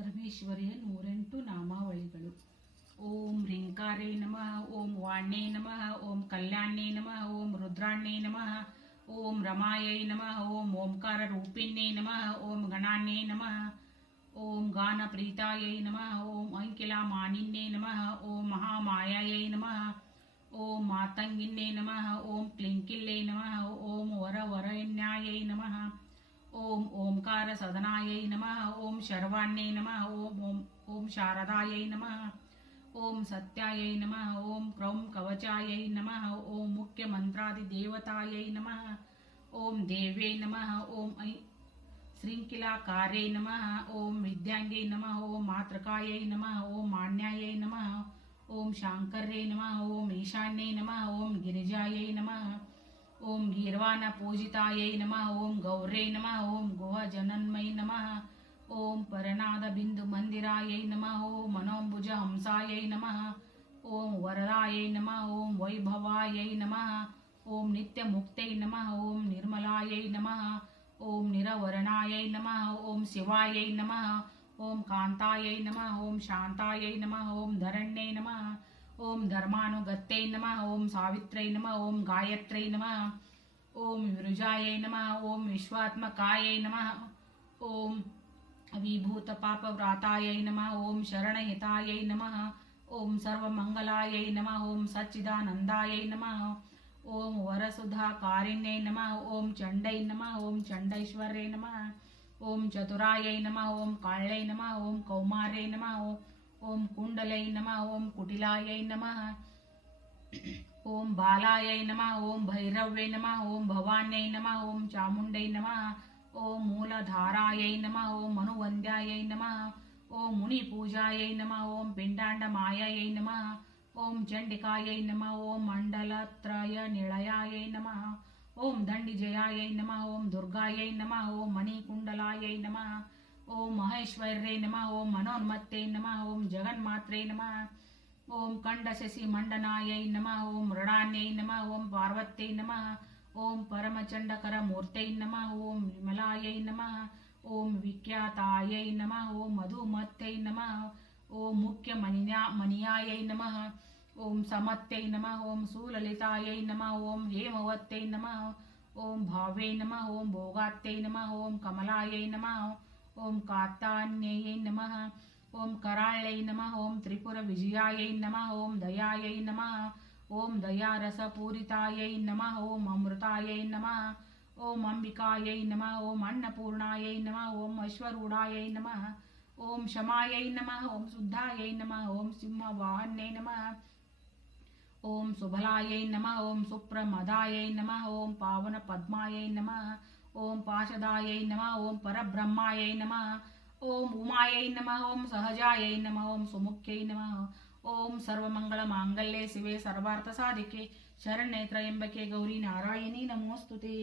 ಪರಮೇಶ್ವರಿಯ 108 ನಾಮಾವಳಿಗಳು. ಓಂ ರಿಂಕಾರೇ ನಮಃ, ಓಂ ವಾಣ್ಯೇ ನಮಃ, ಓಂ ಕಲ್ಯಾಣ್ಯೇ ನಮಃ, ಓಂ ರುದ್ರಾಣ್ಯೇ ನಮಃ, ಓಂ ರಮಾಯೈ ನಮಃ, ಓಂ ಓಂಕಾರ ರೂಪಿಣ್ಯೇ ನಮಃ, ಓಂ ಗಣಾನ್ಯೇ ನಮಃ, ಓಂ ಗಾನಪ್ರೀತಾಯೈ ನಮಃ, ಓಂ ಅಂಕಿಲಾಮಾನಿನ್ಯೇ ನಮಃ, ಓಂ ಮಹಾಮಾಯಾಯೈ ನಮಃ, ಓಂ ಮಾತಂಗಿನ್ಯೇ ನಮಃ, ಓಂ ಕ್ಲಿಂಕಿಲ್ಲೇ ನಮಃ, ಓಂ ವರವರಣ್ಯಾಯೈ ನಮಃ, ಓಂ ಓಂಕಾರ ಸದನಾಯೈ ನಮಃ, ಓಂ ಶರ್ವಾಣ್ಯೈ ನಮಃ, ಓಂ ಶಾರದಾಯೈ ನಮಃ, ಓಂ ಸತ್ಯಾಯೈ ನಮಃ, ಓಂ ಕ್ರೌಂ ಕವಚಾಯೈ ನಮಃ, ಓಂ ಮುಖ್ಯ ಮಂತ್ರಾದಿ ದೇವತಾಯೈ ನಮಃ, ಓಂ ದೇವ್ಯೈ ನಮಃ, ಓಂ ಶೃಂಖಲಾಕಾರೈ ನಮಃ, ಓಂ ವಿದ್ಯಾಂಗೈ ನಮಃ, ಓಂ ಮಾತೃಕಾಯೈ ನಮಃ, ಓಂ ಮಾನ್ಯಾಯೈ ನಮಃ, ಓಂ ಶಾಂಕರ್ಯೈ ನಮಃ, ಓಂ ಈಶಾನ್ಯೈ ನಮಃ, ಓಂ ಗಿರಿಜಾಯೈ ನಮಃ, ಓಂ ಗೀರ್ವಾಣ ಪೂಜಿತಾಯೈ ನಮಃ, ಓಂ ಗೌರೈ ನಮಃ, ಓಂ ಗುಹ ಜನನ್ಮೈ ನಮಃ, ಓಂ ಪರನಾದ ಬಿಂದು ಮಂದಿರಾಯೈ ನಮಃ, ಓಂ ಮನೋಂಬುಜ ಹಂಸಾಯೈ ನಮಃ, ಓಂ ವರದಾಯೈ ನಮಃ, ಓಂ ವೈಭವಾಯೈ ನಮಃ, ಓಂ ನಿತ್ಯ ಮುಕ್ತೈ ನಮಃ, ಓಂ ನಿರ್ಮಲಾಯೈ ನಮಃ, ಓಂ ನಿರವರಣಾಯೈ ನಮಃ, ಓಂ ಶಿವಾಯೈ ನಮಃ, ಓಂ ಕಾಂತಾಯೈ ನಮಃ, ಓಂ ಶಾಂತಾಯೈ ನಮಃ, ಓಂ ಧರಣ್ಯೈ ನಮಃ, ಓಂ ಧರ್ಮಾನುಗತ್ಯೈ ನಮಃ, ಓಂ ಸಾವಿತ್ರೈ ನಮಃ, ಓಂ ಗಾಯತ್ರೈ ನಮಃ, ಓಂ ವಿರುಜಾಯೈ ನಮಃ, ಓಂ ವಿಶ್ವಾತ್ಮಕಾಯೈ ನಮಃ, ಓಂ ವಿಭೂತ ಪಾಪವ್ರಾತಾಯೈ ನಮಃ, ಓಂ ಶರಣಹಿತಾಯೈ ನಮಃ, ಓಂ ಸರ್ವಮಂಗಲಾಯೈ ನಮಃ, ಓಂ ಸಚ್ಚಿದಾನಂದಾಯೈ ನಮಃ, ಓಂ ವರಸುಧಾಕಾರಿಣ್ಯೈ ನಮಃ, ಓಂ ಚಂಡೈ ನಮಃ, ಓಂ ಚಂಡೈಶ್ವರ್ಯೈ ನಮಃ, ಓಂ ಚತುರಾಯೈ ನಮಃ, ಓಂ ಕಾಳ್ಳೈ ನಮಃ, ಓಂ ಕೌಮಾರ್ಯೈ ನಮಃ, ಓಂ ಕುಂಡಲೈ ನಮಃ, ಓಂ ಕುಟಿಲಾಯೈ ನಮಃ, ಓಂ ಬಾಲಾಯೈ ನಮಃ, ಓಂ ಭೈರವ್ಯೈ ನಮಃ, ಓಂ ಭವಾನ್ಯೈ ನಮಃ, ಓಂ ಚಾಮುಂಡೈ ನಮಃ, ಓಂ ಮೂಲಧಾರಾಯೈ ನಮಃ, ಓಂ ಮನುವಂದ್ಯಾಯೈ ನಮಃ, ಓಂ ಮುನಿಪೂಜಾಯೈ ನಮಃ, ಓಂ ಪಿಂಡಾಂಡ ಮಾಯಾಯೈ ನಮಃ, ಓಂ ಚಂಡಿಕಾಯೈ ನಮಃ, ಓಂ ಮಂಡಲತ್ರಯ ನಿಳಯಾಯೈ ನಮಃ, ಓಂ ದಂಡಿಜಯಾಯೈ ನಮಃ, ಓಂ ದುರ್ಗಾಯೈ ನಮಃ, ಓಂ ಮಣಿಕುಂಡಲಾಯೈ ನಮಃ, ಓಂ ಮಹೇಶ್ವರ್ಯೈ ನಮಃ, ಓಂ ಮನೋನ್ಮತ್ತೈ ನಮಃ, ಓಂ ಜಗನ್ಮಾತ್ರೈ ನಮಃ, ಓಂ ಕಂಡಶಶಿ ಮಂಡನಾಯೈ ನಮಃ, ಓಂ ಮೃಡಾನ್ಯೈ ನಮಃ, ಓಂ ಪಾರ್ವತ್ಯೈ ನಮಃ, ಓಂ ಪರಮಚಂಡಕರ ಮೂರ್ತೈ ನಮಃ, ಓಂ ವಿಮಲಾಯೈ ನಮಃ, ಓಂ ವಿಖ್ಯಾತಾಯೈ ನಮಃ, ಓಂ ಮಧುಮತ್ತೈ ನಮಃ, ಓಂ ಮುಖ್ಯ ಮಣಿಯಾಯೈ ನಮಃ, ಓಂ ಸಮತ್ತೈ ನಮಃ, ಓಂ ಸುಲಲಿತಾಯೈ ನಮಃ, ಓಂ ಹೇಮವತ್ತೈ ನಮಃ, ಓಂ ಭಾವ್ಯೈ ನಮಃ, ಓಂ ಭೋಗಾತ್ತೈ ನಮಃ, ಓಂ ಕಮಲಾಯೈ ನಮಃ, ಓಂ ಕಾತ್ಯಾಯೈ ನಮಃ, ಓಂ ಕರಾಳೈ ನಮಃ, ಓಂ ತ್ರಿಪುರ ವಿಜಯಾಯೈ ನಮಃ, ಓಂ ದಯಾಯೈ ನಮಃ, ಓಂ ದಯಾರಸಪೂರಿತಾಯೈ ನಮಃ, ಓಂ ಅಮೃತಾಯೈ ನಮಃ, ಓಂ ಅಂಬಿಕಾಯೈ ನಮಃ, ಓಂ ಅನ್ನಪೂರ್ಣಾಯೈ ನಮಃ, ಓಂ ಅಶ್ವರೂಢಾಯೈ ನಮಃ, ಓಂ ಶಮಾಯೈ ನಮಃ, ಓಂ ಶುದ್ಧಾಯೈ ನಮಃ, ಓಂ ಸಿಂಹವಾಹನ್ಯೈ ನಮಃ, ಓಂ ಸುಬಲಾಯೈ ನಮಃ, ಓಂ ಸುಪ್ರಮದಾಯೈ ನಮಃ, ಓಂ ಪಾವನ ಪದ್ಮಾಯೈ ನಮಃ, ಓಂ ಪಾಶದಾಯೈ ನಮಃ, ಓಂ ಪರಬ್ರಹ್ಮಾಯೈ ನಮಃ, ಓಂ ಉಮಾಯೈ ನಮಃ, ಓಂ ಸಹಜಾಯೈ ನಮಃ, ಓಂ ಸುಮುಖ್ಯೈ ನಮಃ, ಓಂ ಸರ್ವಮಂಗಳ ಮಾಂಗಲ್ಯೆ ಶಿವೆ ಸರ್ವಾರ್ಥ ಸಾಧಿಕೆ ಶರಣ್ಯೆ ತ್ರಯಂಬಕೆ ಗೌರಿ ನಾರಾಯಣಿ ನಮೋಸ್ತುತೆ.